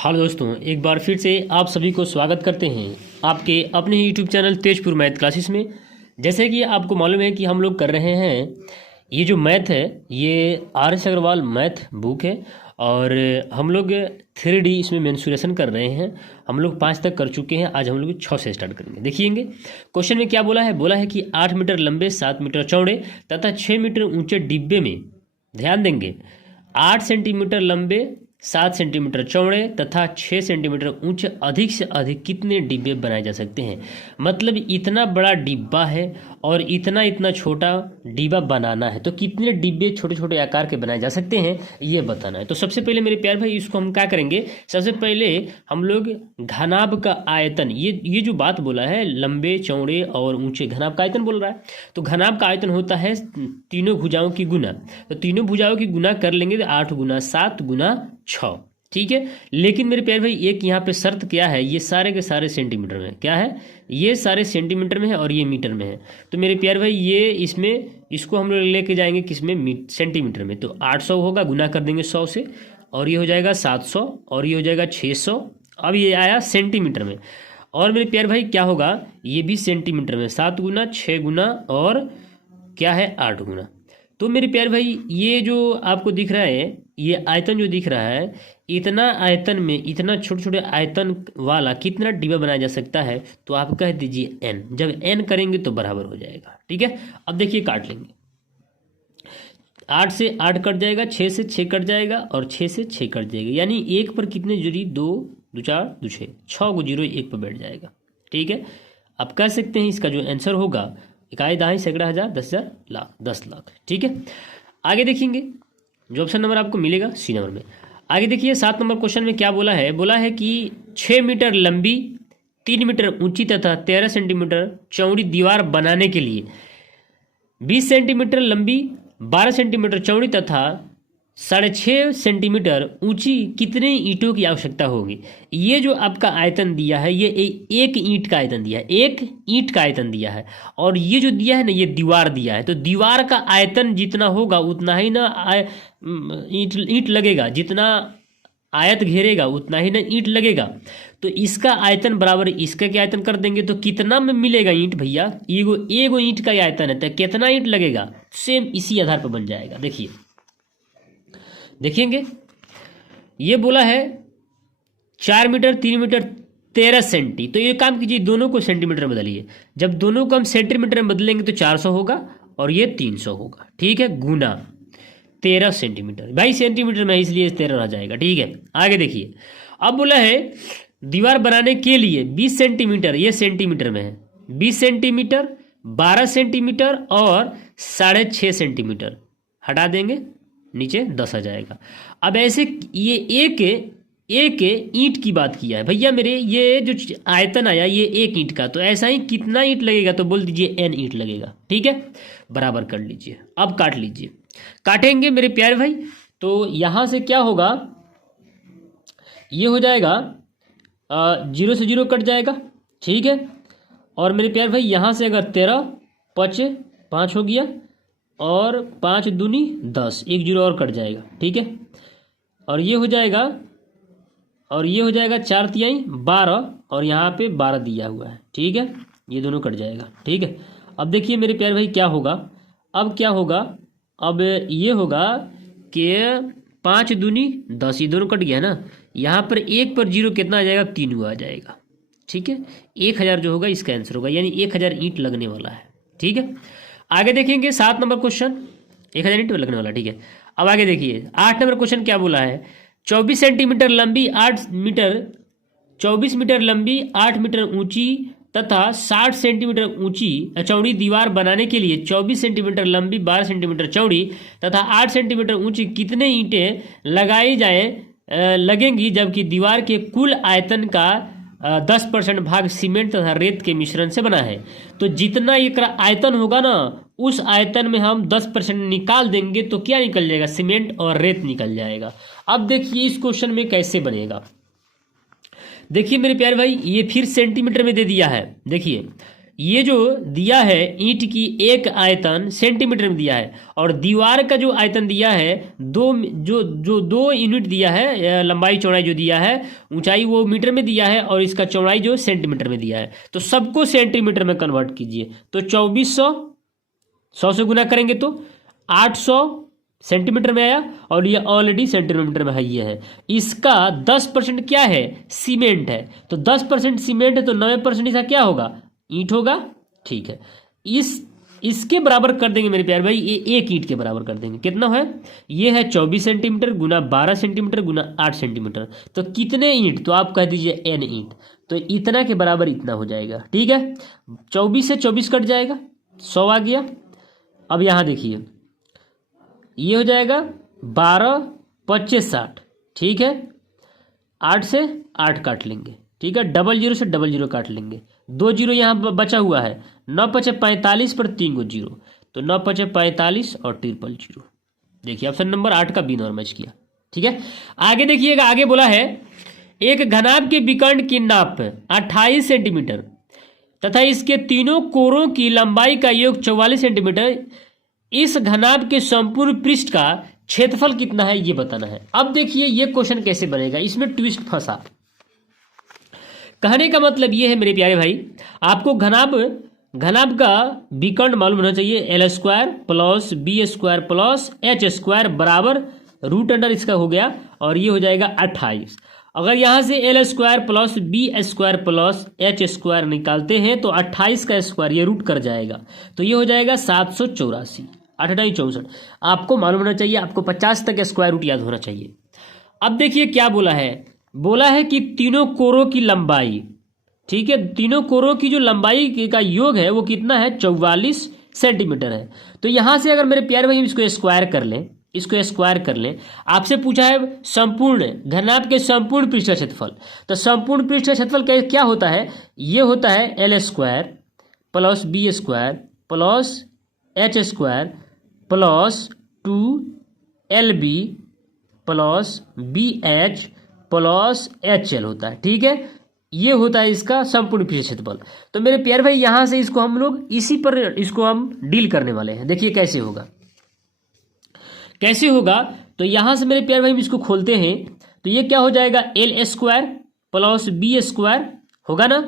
Hello दोस्तों, एक बार फिर से आप सभी को स्वागत करते हैं आपके अपने ही YouTube channel Tezpur math classes में। जैसे कि आपको मालूम है कि हम लोग कर रहे हैं ये जो मैथ है ये आर.एस. अग्रवाल मैथ बुक है और हम लोग 3D इसमें मेंसुरेशन कर रहे हैं। हम लोग 5 तक कर चुके हैं। आज हम लोग 6 से स्टार्ट करेंगे। देखिएंगे क्वेश्चन में क्या बोला है कि 8 मीटर लंबे 7 मीटर चौड़े तथा 6 मीटर ऊंचे डिब्बे में, ध्यान देंगे, 8 सेंटीमीटर लंबे 7 सेंटीमीटर चौड़े तथा 6 सेंटीमीटर ऊंचे अधिक से अधिक कितने डिब्बे बनाए जा सकते हैं। मतलब इतना बड़ा डिब्बा है और इतना इतना छोटा डिब्बा बनाना है तो कितने डिब्बे छोटे छोटे आकार के बनाए जा सकते हैं ये बताना है। तो सबसे पहले मेरे प्यार भाई इसको हम क्या करेंगे, सबसे पहले हम लोग घनाभ का आयतन, ये जो बात बोला है लंबे चौड़े और ऊंचे, घनाभ का आयतन बोल रहा है। तो घनाभ का आयतन होता है तीनों भुजाओं की गुना। तो तीनों भुजाओं की गुना कर लेंगे तो 8 गुना 7 गुना 6, ठीक है। लेकिन मेरे प्यारे भाई एक यहाँ पे शर्त क्या है, ये सारे के सारे सेंटीमीटर में, क्या है, ये सारे सेंटीमीटर में है और ये मीटर में है। तो मेरे प्यारे भाई ये इसमें इसको हम लोग लेके जाएंगे किसमें, सेंटीमीटर में। तो 800 होगा, गुना कर देंगे 100 से और ये हो जाएगा 700 और ये हो जाएगा 600। अब ये आया सेंटीमीटर में और मेरे प्यारे भाई क्या होगा, ये भी सेंटीमीटर में, 7 गुना 6 गुना और क्या है 8 गुना। तो मेरे प्यारे भाई ये जो आपको दिख रहा है, ये आयतन जो दिख रहा है, इतना आयतन में इतना छोटे छोटे आयतन वाला कितना डिब्बा बनाया जा सकता है, तो आप कह दीजिए n। जब n करेंगे तो बराबर हो जाएगा, ठीक है। अब देखिए काट लेंगे, 8 से 8 कट जाएगा, 6 से 6 कट जाएगा और 6 से 6 कट जाएगा, यानी 1 पर कितने जुड़ी, 2 2 4 2 6, 6 को 0 1 पर बैठ जाएगा, ठीक है। अब कह सकते हैं इसका जो आंसर होगा इकाई दहाई सैकड़ा हज़ार 10,000 लाख 10 लाख, ठीक है। आगे देखेंगे जो ऑप्शन नंबर आपको मिलेगा सी नंबर में। आगे देखिए 7 नंबर क्वेश्चन में क्या बोला है कि 6 मीटर लंबी 3 मीटर ऊंची तथा 13 सेंटीमीटर चौड़ी दीवार बनाने के लिए 20 सेंटीमीटर लंबी 12 सेंटीमीटर चौड़ी तथा 6.5 सेंटीमीटर ऊंची कितने ईंटों की आवश्यकता होगी। ये जो आपका आयतन दिया है ये एक ईंट का आयतन दिया है, एक ईंट का आयतन दिया है और ये जो दिया है ना ये दीवार दिया है। तो दीवार का आयतन जितना होगा उतना ही ना ईंट लगेगा, जितना आयत घेरेगा उतना ही ना ईंट लगेगा। तो इसका आयतन बराबर इसका क्या आयतन कर देंगे तो कितना में मिलेगा ईंट भैया, एगो ईंट का आयतन है तो कितना ईंट लगेगा, सेम इसी आधार पर बन जाएगा। देखिए देखेंगे ये बोला है 4 मीटर 3 मीटर 13 सेंटी। तो ये काम कीजिए दोनों को सेंटीमीटर में बदलिए। जब दोनों को हम सेंटीमीटर में बदलेंगे तो 400 होगा और ये 300 होगा, ठीक है, गुना 13 सेंटीमीटर। भाई सेंटीमीटर में इसलिए 13 आ जाएगा, ठीक है। आगे देखिए अब बोला है दीवार बनाने के लिए 20 सेंटीमीटर, ये सेंटीमीटर में है, 20 सेंटीमीटर 12 सेंटीमीटर और 6.5 सेंटीमीटर, हटा देंगे नीचे 10 आ जाएगा। अब ऐसे ये एक ईंट की बात किया है भैया मेरे, ये जो आयतन आया ये एक ईंट का, तो ऐसा ही कितना ईंट लगेगा तो बोल दीजिए n ईंट लगेगा, ठीक है। बराबर कर लीजिए, अब काट लीजिए, काटेंगे मेरे प्यारे भाई। तो यहाँ से क्या होगा, ये हो जाएगा 0 से 0 कट जाएगा, ठीक है। और मेरे प्यारे भाई यहाँ से अगर 13 5 5 हो गया और 5 दूनी 10, 1 0 और कट जाएगा, ठीक है। और ये हो जाएगा 4 तिहाई 12 और यहाँ पे 12 दिया हुआ है, ठीक है, ये दोनों कट जाएगा, ठीक है। अब देखिए मेरे प्यारे भाई क्या होगा, अब क्या होगा, अब ये होगा कि 5 दूनी 10, ये दोनों कट गया ना, यहाँ पर 1 पर 0 कितना आ जाएगा, 3 आ जाएगा, ठीक है। 1000 जो होगा इसका आंसर होगा, यानी 1000 ईंट लगने वाला है, ठीक है। आगे देखेंगे 7 नंबर क्वेश्चन, 1000 ईंट लगने वाला, ठीक है। अब आगे देखिए 8 नंबर क्वेश्चन क्या बोला है, 24 सेंटीमीटर लंबी 24 मीटर लंबी 8 मीटर ऊंची तथा 60 सेंटीमीटर ऊंची चौड़ी दीवार बनाने के लिए 24 सेंटीमीटर लंबी 12 सेंटीमीटर चौड़ी तथा 8 सेंटीमीटर ऊंची कितने ईंटें लगाई लगेंगी, जबकि दीवार के कुल आयतन का 10% भाग सीमेंट तथा रेत के मिश्रण से बना है। तो जितना एक आयतन होगा ना उस आयतन में हम 10% निकाल देंगे तो क्या निकल जाएगा, सीमेंट और रेत निकल जाएगा। अब देखिए इस क्वेश्चन में कैसे बनेगा, देखिए मेरे प्यारे भाई ये फिर सेंटीमीटर में दे दिया है। देखिए ये जो दिया है ईंट की एक आयतन सेंटीमीटर में दिया है, और दीवार का जो आयतन दिया है जो 2 यूनिट दिया है, लंबाई चौड़ाई जो दिया है, ऊंचाई वो मीटर में दिया है और इसका चौड़ाई जो सेंटीमीटर में दिया है, तो सबको सेंटीमीटर में कन्वर्ट कीजिए। तो 2400 100 से गुना करेंगे तो 800 सेंटीमीटर में आया, और ये ऑलरेडी सेंटीमीटर में है। ये है इसका 10% क्या है, सीमेंट है। तो 10% सीमेंट है तो 90% इसका क्या होगा, ईंट होगा। ठीक है, इसके बराबर कर देंगे मेरे प्यारे भाई, ये एक ईंट के बराबर कर देंगे। कितना है, ये है 24 सेंटीमीटर गुना 12 सेंटीमीटर गुना 8 सेंटीमीटर, तो कितने ईंट, तो आप कह दीजिए n ईंट, तो इतना के बराबर इतना हो जाएगा। ठीक है, 24 से 24 कट जाएगा, 100 आ गया। अब यहाँ देखिए ये हो जाएगा 12 25 60। ठीक है, 8 से 8 काट लेंगे। ठीक है, 00 से 00 काट लेंगे, 2 जीरो यहाँ बचा हुआ है, 9 5 45 पर 3 को जीरो, तो 9 5 45 और 000। देखिए ऑप्शन नंबर 8 का बी नंबर मैच किया। ठीक है, आगे देखिएगा, आगे बोला है एक घनाभ के विकर्ण की नाप 28 सेंटीमीटर तथा इसके तीनों कोरों की लंबाई का योग 44 सेंटीमीटर, इस घनाभ के संपूर्ण पृष्ठ का क्षेत्रफल कितना है ये बताना है। अब देखिए ये क्वेश्चन कैसे बनेगा, इसमें ट्विस्ट फंसा। कहने का मतलब ये है मेरे प्यारे भाई, आपको घनाभ का विकर्ण मालूम होना चाहिए, L² plus B² plus H² बराबर √ इसका हो गया, और ये हो जाएगा 28। अगर यहाँ से L² plus B² plus H² निकालते हैं तो 28 का स्क्वायर ये रूट कर जाएगा, तो ये हो जाएगा 784। 8 64 आपको मालूम होना चाहिए, आपको 50 तक स्क्वायर रूट याद होना चाहिए। अब देखिए क्या बोला है कि तीनों कोरों की लंबाई, ठीक है, तीनों कोरों की जो लंबाई का योग है वो कितना है, 44 सेंटीमीटर है। तो यहाँ से अगर मेरे प्यारे भाई इसको स्क्वायर कर लें, आपसे पूछा है संपूर्ण घनाभ के संपूर्ण पृष्ठ का क्षेत्रफल, तो संपूर्ण पृष्ठ का क्षेत्रफल क्या होता है, ये होता है L² plus B² plus H² plus 2LB plus BH plus HL होता है। ठीक है, ये होता है इसका संपूर्ण पृष्ठ क्षेत्रफल। तो मेरे प्यारे भाई यहाँ से इसको हम लोग इसको हम डील करने वाले हैं। देखिए कैसे होगा, तो यहाँ से मेरे प्यारे भाई इसको खोलते हैं, तो ये क्या हो जाएगा, L² प्लस B² होगा ना,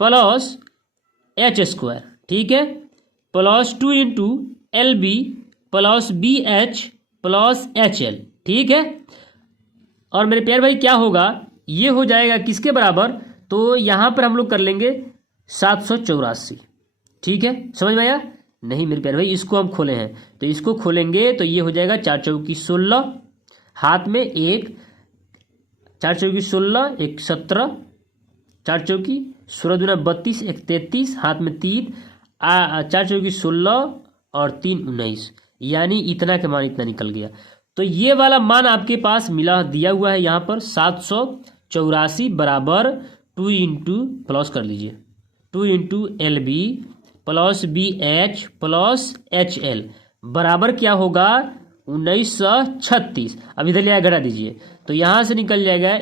प्लस H²। ठीक है, plus 2 into LB plus BH plus HL। ठीक है, और मेरे प्यारे भाई क्या होगा, ये हो जाएगा किसके बराबर, तो यहाँ पर हम लोग कर लेंगे 784। ठीक है, समझ में आया नहीं मेरे प्यारे भाई, इसको हम खोले हैं, तो इसको खोलेंगे तो ये हो जाएगा 4 चौकी 16, हाथ में 1, 4 चौकी 16 1 17, 4 चौकी 16 दूना 32 1 33, हाथ में 3, 4 चौकी 16 और 3 19, यानी इतना के मान इतना निकल गया। तो ये वाला मान आपके पास दिया हुआ है यहाँ पर 784 बराबर 2 इंटू प्लस कर लीजिए 2 into LB plus BH plus HL बराबर क्या होगा 1936। अब इधर ले घटा दीजिए, तो यहाँ से निकल जाएगा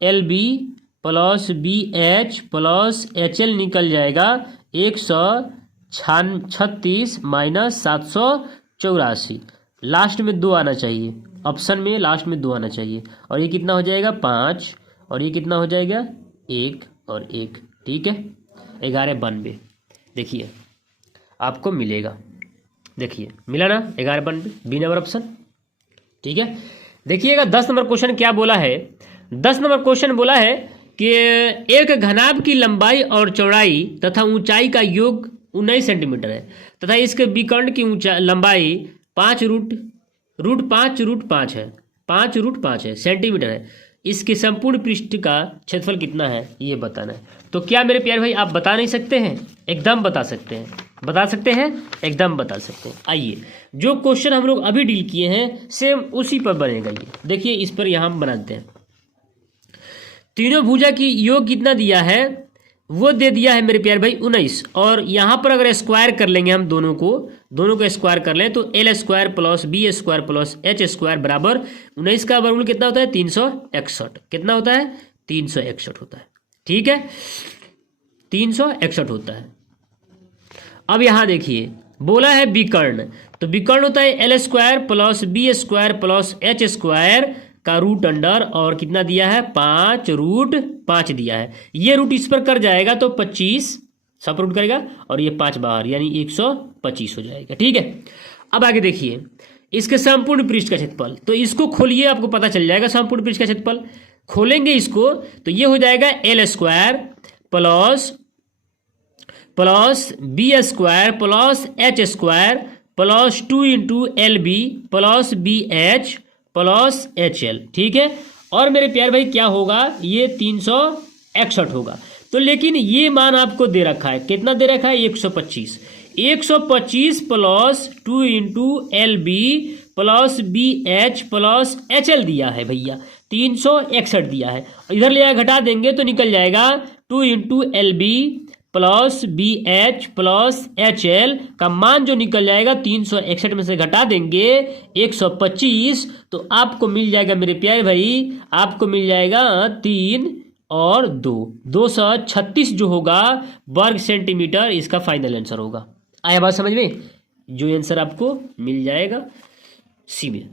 LB plus BH plus HL निकल जाएगा 136 माइनस 784। लास्ट में 2 आना चाहिए, ऑप्शन में लास्ट में 2 आना चाहिए, और ये कितना हो जाएगा 5, और ये कितना हो जाएगा 1 और 1। ठीक है, 1192। देखिए आपको मिलेगा, देखिए मिला ना 1192, बी नंबर ऑप्शन। ठीक है, देखिएगा 10 नंबर क्वेश्चन क्या बोला है। 10 नंबर क्वेश्चन बोला है कि एक घनाभ की लंबाई और चौड़ाई तथा ऊंचाई का योग 19 सेंटीमीटर है तथा इसके विकर्ण की लंबाई 5 रूट 5 है सेंटीमीटर है। इसके संपूर्ण पृष्ठ का क्षेत्रफल कितना है ये बताना है। तो क्या मेरे प्यारे भाई आप बता नहीं सकते हैं? एकदम बता सकते हैं, एकदम बता सकते हैं। आइए जो क्वेश्चन हम लोग अभी डील किए हैं सेम उसी पर बनेगा ये। देखिए इस पर यहाँ हम बनाते हैं। तीनों भुजा की योग कितना दिया है वो दे दिया है मेरे प्यारे भाई 19, और यहाँ पर अगर स्क्वायर कर लेंगे हम दोनों को स्क्वायर कर लें तो L² plus B² plus H² बराबर 19 का वर्गमूल कितना होता है 361। कितना होता है 361 होता है। ठीक है, 361 होता है। अब यहाँ देखिए बोला है विकर्ण, तो विकर्ण होता है L square plus B square plus H square का रूट अंडर, और कितना दिया है 5√5 दिया है। ये रूट इस पर कर जाएगा तो 25 सब रूट करेगा और ये 5 बाहर यानी 125 हो जाएगा। ठीक है, अब आगे देखिए इसके संपूर्ण पृष्ठ का क्षेत्रफल, तो इसको खोलिए आपको पता चल जाएगा संपूर्ण पृष्ठ का क्षेत्रफल। खोलेंगे इसको तो ये हो जाएगा L square plus B square plus H square plus 2 into L B plus B H plus H L. ठीक है, और मेरे प्यार भाई क्या होगा, ये 361 होगा। तो लेकिन ये मान आपको दे रखा है, कितना दे रखा है 125 plus 2 into L B plus B H plus H L दिया है भैया, 361 दिया है। इधर ले आकर घटा देंगे तो निकल जाएगा 2 into L B plus B H plus H L का मान जो निकल जाएगा 361 में से घटा देंगे 125, तो आपको मिल जाएगा मेरे प्यारे भाई, आपको मिल जाएगा 3 और 236 जो होगा वर्ग सेंटीमीटर, इसका फाइनल आंसर होगा। आया बात समझ में, जो आंसर आपको मिल जाएगा सी में।